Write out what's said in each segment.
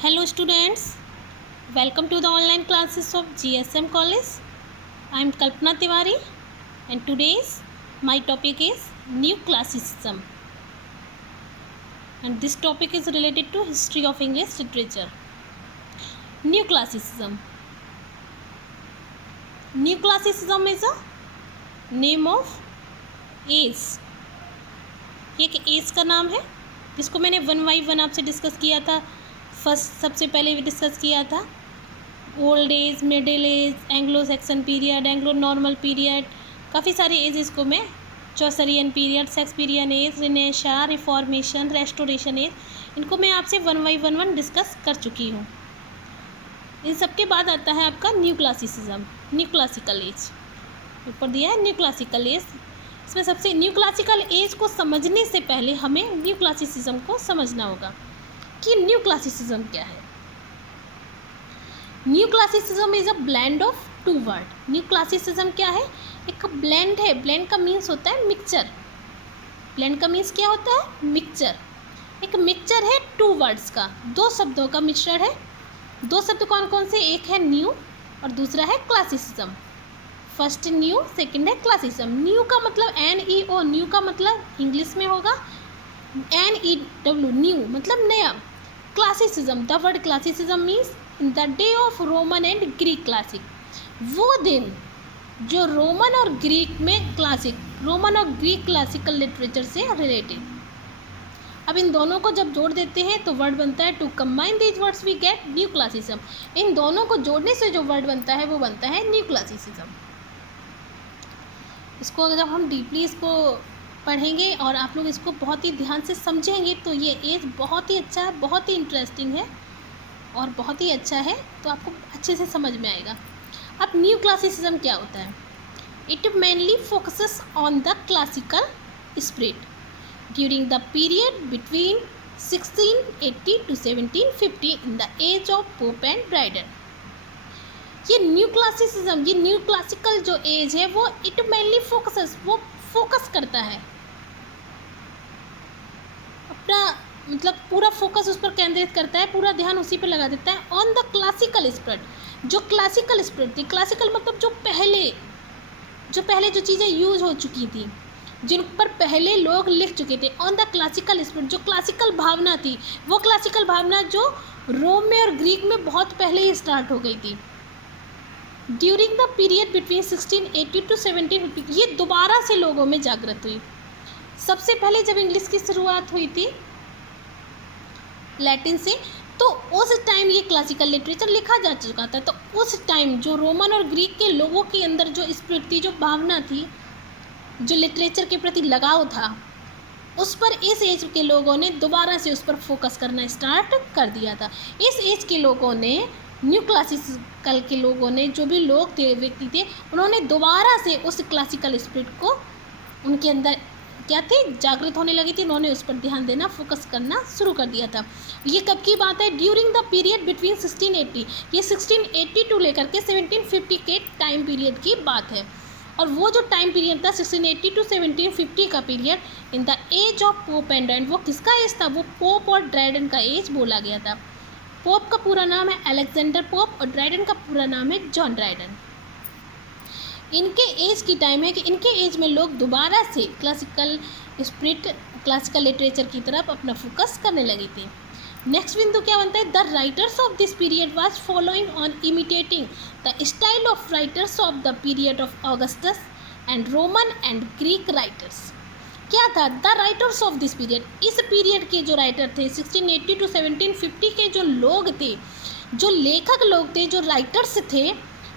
Hello students, welcome to the online classes of GSM College. I am Kalpana Tiwari and today's my topic is New Classicism, and this topic is related to history of English literature. New Classicism. New Classicism is a name of age. ये एक as का नाम है जिसको मैंने 1 by 1 आपसे discuss किया था. फर्स्ट सबसे पहले भी डिस्कस किया था old age, middle age, Anglo Saxon period, Anglo Norman period, काफ़ी सारे एजेस को मैं Chaucerian period, Shakespearean age, renaissance, reformation, restoration age, इनको मैं आपसे 1 by 1 डिस्कस कर चुकी हूँ. इन सब के बाद आता है आपका new classicism, new classical as. ऊपर दिया है न्यू क्लासिकल एज. इसमें सबसे न्यू क्लासिकल एज को समझने से पहले हमें न्यू क्लासिसिज्म को समझना होगा कि न्यू क्लासिसिज्म क्या है. New classicism is a blend of two word. New classicism क्या है? एक ब्लेंड है. ब्लेंड का मीन्स होता है मिक्सचर. ब्लेंड का मीन्स क्या होता है? मिक्सचर. एक मिक्सचर है टू वर्ड्स का, दो शब्दों का मिक्सचर है. दो शब्द कौन कौन से? एक है न्यू और दूसरा है क्लासिसिज्म. फर्स्ट न्यू, सेकंड है क्लासिसिज्म. न्यू का मतलब NEO, न्यू का मतलब इंग्लिश में होगा NEW, न्यू मतलब नया. Classicism, the word classicism means in the day of Roman and Greek classic. वो दिन जो रोमन और ग्रीक में क्लासिक, रोमन और ग्रीक क्लासिकल लिटरेचर से रिलेटेड. अब इन दोनों को जब जोड़ देते हैं तो वर्ड बनता है, to combine these words we get neo classicism. इन दोनों को जोड़ने से जो वर्ड बनता है वो बनता है न्यू क्लासिसिज्म. इसको जब हम डीपली इसको पढ़ेंगे और आप लोग इसको बहुत ही ध्यान से समझेंगे तो ये एज बहुत ही अच्छा है, बहुत ही इंटरेस्टिंग है और बहुत ही अच्छा है, तो आपको अच्छे से समझ में आएगा. अब न्यू क्लासिसिज्म क्या होता है? It mainly focuses on the classical spirit during the period between 1680 to 1750 in the age of Pope and Dryden. ये न्यू क्लासिसिज्म, ये न्यू क्लासिकल जो एज है वो इट मेनली फोकसेस, वो फोकस करता है अपना, मतलब पूरा फोकस उस पर केंद्रित करता है, पूरा ध्यान उसी पे लगा देता है. ऑन द क्लासिकल स्पिरिट, जो क्लासिकल स्पिरिट थी, क्लासिकल मतलब जो पहले जो चीज़ें यूज हो चुकी थी, जिन पर पहले लोग लिख चुके थे. ऑन द क्लासिकल स्पिरिट, जो क्लासिकल भावना थी, वो क्लासिकल भावना जो रोम में और ग्रीक में बहुत पहले ही स्टार्ट हो गई थी. During the period between 1680 to 1750 ये दोबारा से लोगों में जागृत हुई. सबसे पहले जब इंग्लिश की शुरुआत हुई थी लैटिन से, तो उस टाइम ये क्लासिकल लिटरेचर लिखा जा चुका था. तो उस टाइम जो रोमन और ग्रीक के लोगों के अंदर जो स्पिरिट थी, जो भावना थी, जो लिटरेचर के प्रति लगाव था, उस पर इस एज के लोगों ने दोबारा से उस पर फोकस करना स्टार्ट कर दिया था. इस एज के लोगों ने, न्यू क्लासिकल के लोगों ने, जो भी लोग थे, व्यक्ति थे, उन्होंने दोबारा से उस क्लासिकल स्पिरिट को, उनके अंदर क्या थे, जागृत होने लगी थी. उन्होंने उस पर ध्यान देना, फोकस करना शुरू कर दिया था. ये कब की बात है? ड्यूरिंग द पीरियड बिटवीन 1680, ये 1682 लेकर के 1750 के टाइम पीरियड की बात है. और वो जो टाइम पीरियड था 1680 to 1750 का period, in the age of Pope and Dryden. वो किसका एज था? वो पोप और ड्राइडन का एज बोला गया था. पोप का पूरा नाम है अलेक्जेंडर पोप और ड्राइडन का पूरा नाम है जॉन ड्राइडन. इनके एज की टाइम है कि इनके एज में लोग दोबारा से क्लासिकल स्पिरिट, क्लासिकल लिटरेचर की तरफ अपना फोकस करने लगे थे. नेक्स्ट बिंदु क्या बनता है? The writers of this period was following on imitating the style of writers of the period of Augustus and Roman and Greek writers. क्या था? The writers of this period, इस पीरियड के जो राइटर थे, 1680 to 1750 के जो लोग थे, जो लेखक लोग थे, जो राइटर्स थे,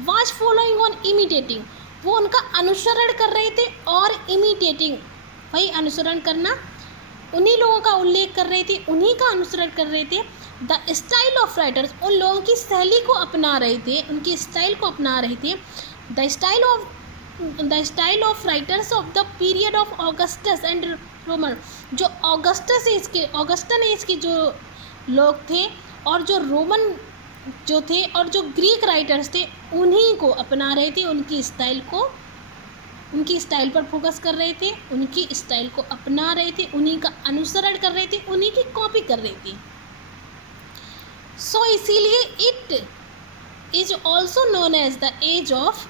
वाज फॉलोइंग ऑन इमिटेटिंग, वो उनका अनुसरण कर रहे थे. और इमिटेटिंग, वही अनुसरण करना, उन्हीं लोगों का उल्लेख कर रहे थे, उन्हीं का अनुसरण कर रहे थे. द स्टाइल ऑफ राइटर्स, उन लोगों की शैली को अपना रहे थे, उनकी स्टाइल को अपना रहे थे. The style of writers of the period of Augustus and Roman, जो ऑगस्टन एज के जो लोग थे और जो रोमन जो थे और जो ग्रीक राइटर्स थे, उन्हीं को अपना रहे थे. उनकी स्टाइल पर फोकस कर रहे थे, उनकी स्टाइल को अपना रहे थे, उन्हीं का अनुसरण कर रहे थे, उन्हीं की कॉपी कर रहे थे. सो इसीलिए it is also known as the age of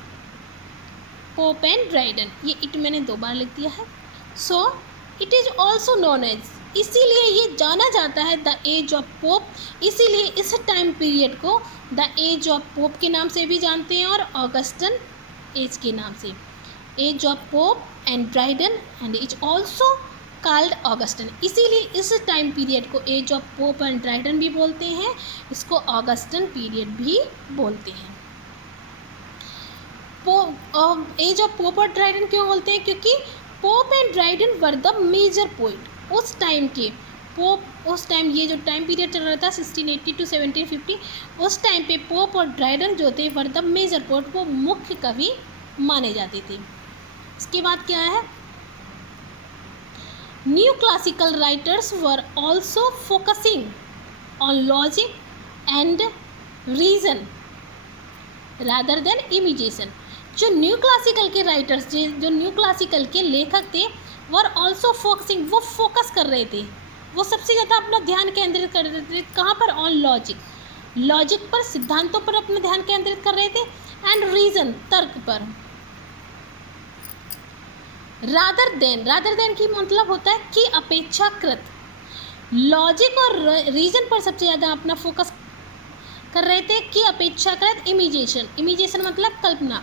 Pope and Dryden. ये इट मैंने 2 बार लिख दिया है। So it is also known as, इसीलिए ये जाना जाता है द एज ऑफ पोप, इसीलिए इस टाइम पीरियड को द एज ऑफ पोप के नाम से भी जानते हैं और ऑगस्टन एज के नाम से। Age of Pope and Dryden and is also called Augustan, इसीलिए इस टाइम पीरियड को age of Pope and Dryden भी बोलते हैं, इसको ऑगस्टन पीरियड भी बोलते हैं। एज ऑफ पोप और ड्राइडन क्यों बोलते हैं? क्योंकि Pope and Dryden were the major poet उस टाइम के। पोप उस टाइम, ये जो टाइम पीरियड चल रहा था 1680 to 1750, उस टाइम पे पोप और ड्राइडन जो थे वर द मेजर पोइट, वो मुख्य कवि माने जाते थे। इसके बाद क्या है? New classical writers were also focusing on logic and reason rather than imagination. जो न्यू क्लासिकल के राइटर्स, जो न्यू क्लासिकल के लेखक थे, वर ऑल्सो फोकसिंग, वो फोकस कर रहे थे, वो सबसे ज़्यादा अपना ध्यान केंद्रित कर रहे थे कहाँ पर? ऑन लॉजिक, लॉजिक पर, सिद्धांतों पर अपना ध्यान केंद्रित कर रहे थे, एंड रीजन, तर्क पर। रादर देन की मतलब होता है कि अपेक्षाकृत, लॉजिक और रीजन पर सबसे ज़्यादा अपना फोकस कर रहे थे कि अपेक्षाकृत इमेजिनेशन मतलब कल्पना,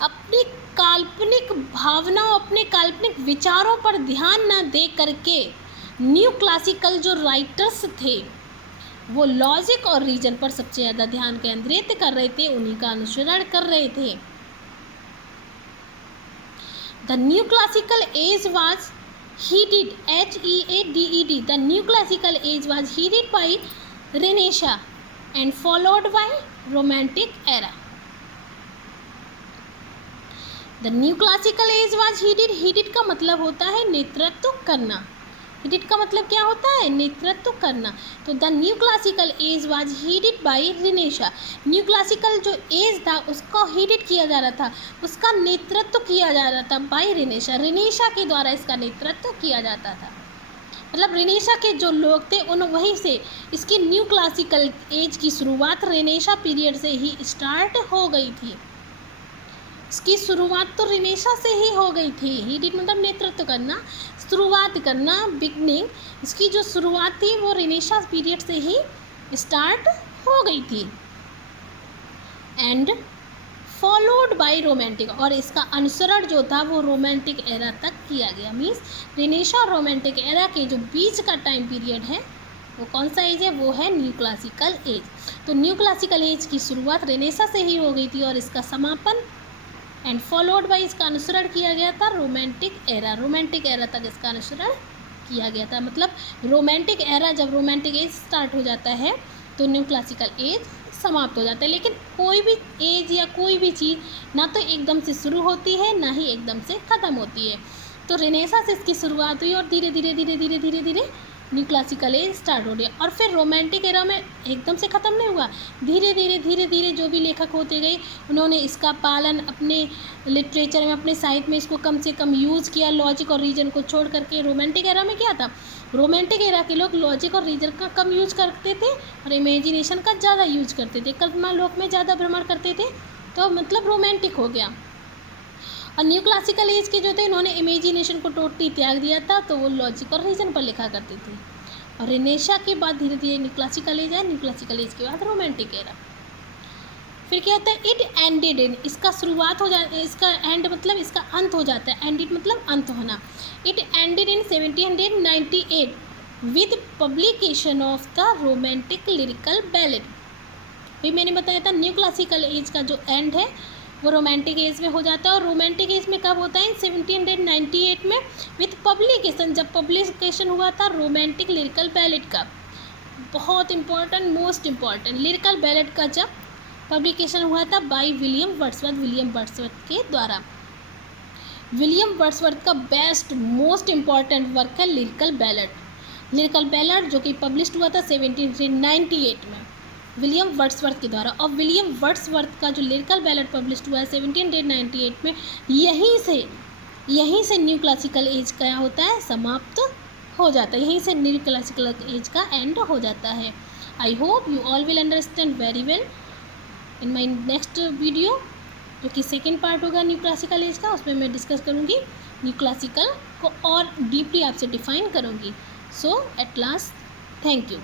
अपनी काल्पनिक भावनाओं, अपने काल्पनिक विचारों पर ध्यान न दे करके न्यू क्लासिकल जो राइटर्स थे वो लॉजिक और रीजन पर सबसे ज़्यादा ध्यान केंद्रित कर रहे थे, उन्हीं का अनुसरण कर रहे थे। The new classical as was heated, HEADED, the new classical age was heated by Renaissance and followed by Romantic era. The new classical age was heated, heated का मतलब होता है नेतृत्व करना, heated का मतलब क्या होता है? नेतृत्व करना। तो the new classical as was heated by Renaissance, new classical जो एज था उसको हीटेड किया जा रहा था, उसका नेतृत्व किया जा रहा था बाई Renaissance के द्वारा इसका नेतृत्व किया जाता था। मतलब Renaissance के जो लोग थे उन वहीं से इसकी न्यू क्लासिकल एज की शुरुआत Renaissance पीरियड से ही स्टार्ट हो गई थी। इसकी शुरुआत तो Renaissance से ही हो गई थी। हीटेड मतलब नेतृत्व करना, शुरुआत करना, बिगनिंग, इसकी जो शुरुआत थी वो Renaissance पीरियड से ही स्टार्ट हो गई थी। एंड फॉलोड बाय रोमांटिक, और इसका अनुसरण जो था वो रोमांटिक एरा तक किया गया। मीन्स Renaissance और रोमांटिक एरा के जो बीच का टाइम पीरियड है वो कौन सा एज है? वो है न्यू क्लासिकल एज। तो न्यू क्लासिकल एज की शुरुआत Renaissance से ही हो गई थी और इसका समापन एंड फॉलोड बाई, इसका अनुसरण किया गया था रोमांटिक एरा, रोमांटिक एरा तक इसका अनुसरण किया गया था। मतलब रोमांटिक एरा, जब रोमांटिक एज स्टार्ट हो जाता है तो न्यू क्लासिकल एज समाप्त हो जाता है। लेकिन कोई भी एज या कोई भी चीज़ ना तो एकदम से शुरू होती है ना ही एकदम से ख़त्म होती है। तो Renaissance से इसकी शुरुआत हुई और धीरे धीरे न्यू क्लासिकल एज स्टार्ट हो गया। और फिर रोमांटिक एरा में एकदम से ख़त्म नहीं हुआ, धीरे धीरे जो भी लेखक होते गए उन्होंने इसका पालन अपने लिटरेचर में, अपने साहित्य में इसको कम से कम यूज़ किया, लॉजिक और रीजन को छोड़ करके। रोमांटिक एरा में क्या था? रोमांटिक एरा के लोग लॉजिक और रीजन का कम यूज करते थे और इमेजिनेशन का ज़्यादा यूज करते थे, कल्पना लोक में ज़्यादा भ्रमण करते थे, तो मतलब रोमांटिक हो गया। और न्यू क्लासिकल एज के जो थे इन्होंने इमेजिनेशन को टोटली त्याग दिया था, तो वो लॉजिक और रीजन पर लिखा करते थे। और Renaissance के बाद धीरे धीरे न्यू क्लासिकल एज है, न्यू क्लासिकल एज के बाद रोमांटिक एरा। फिर क्या होता है? इट एंडेड इन, इसका शुरुआत हो जाता है, इसका एंड मतलब इसका अंत हो जाता है, एंडेड मतलब अंत होना। It ended in 1798 with publication of the romantic lyrical ballad. भाई मैंने बताया था न्यू क्लासिकल एज का जो एंड है वो रोमांटिक एज में हो जाता है। और रोमांटिक एज में कब होता है? 1798 में विथ पब्लिकेशन, जब पब्लिकेशन हुआ था रोमांटिक लिरिकल बैलेड का। बहुत important, most important, lyrical ballad का जब पब्लिकेशन हुआ था बाय विलियम वर्ड्सवर्थ के द्वारा। विलियम वर्ड्सवर्थ का बेस्ट मोस्ट इम्पॉर्टेंट वर्क है लिरिकल बैलेड, जो कि पब्लिश हुआ था 1798 में विलियम वर्ड्सवर्थ के द्वारा। और विलियम वर्ड्सवर्थ का जो लिरिकल बैलेड पब्लिश हुआ है 1798 में, यहीं से न्यू क्लासिकल एज क्या होता है? समाप्त हो जाता है, यहीं से न्यू क्लासिकल एज का एंड हो जाता है। I hope you all will understand very well. In my next video, जो कि सेकेंड पार्ट होगा न्यू क्लासिकल एज का, उसमें मैं डिस्कस करूँगी न्यू क्लासिकल को और डीपली आपसे डिफाइन करूँगी। सो एट लास्ट, थैंक यू।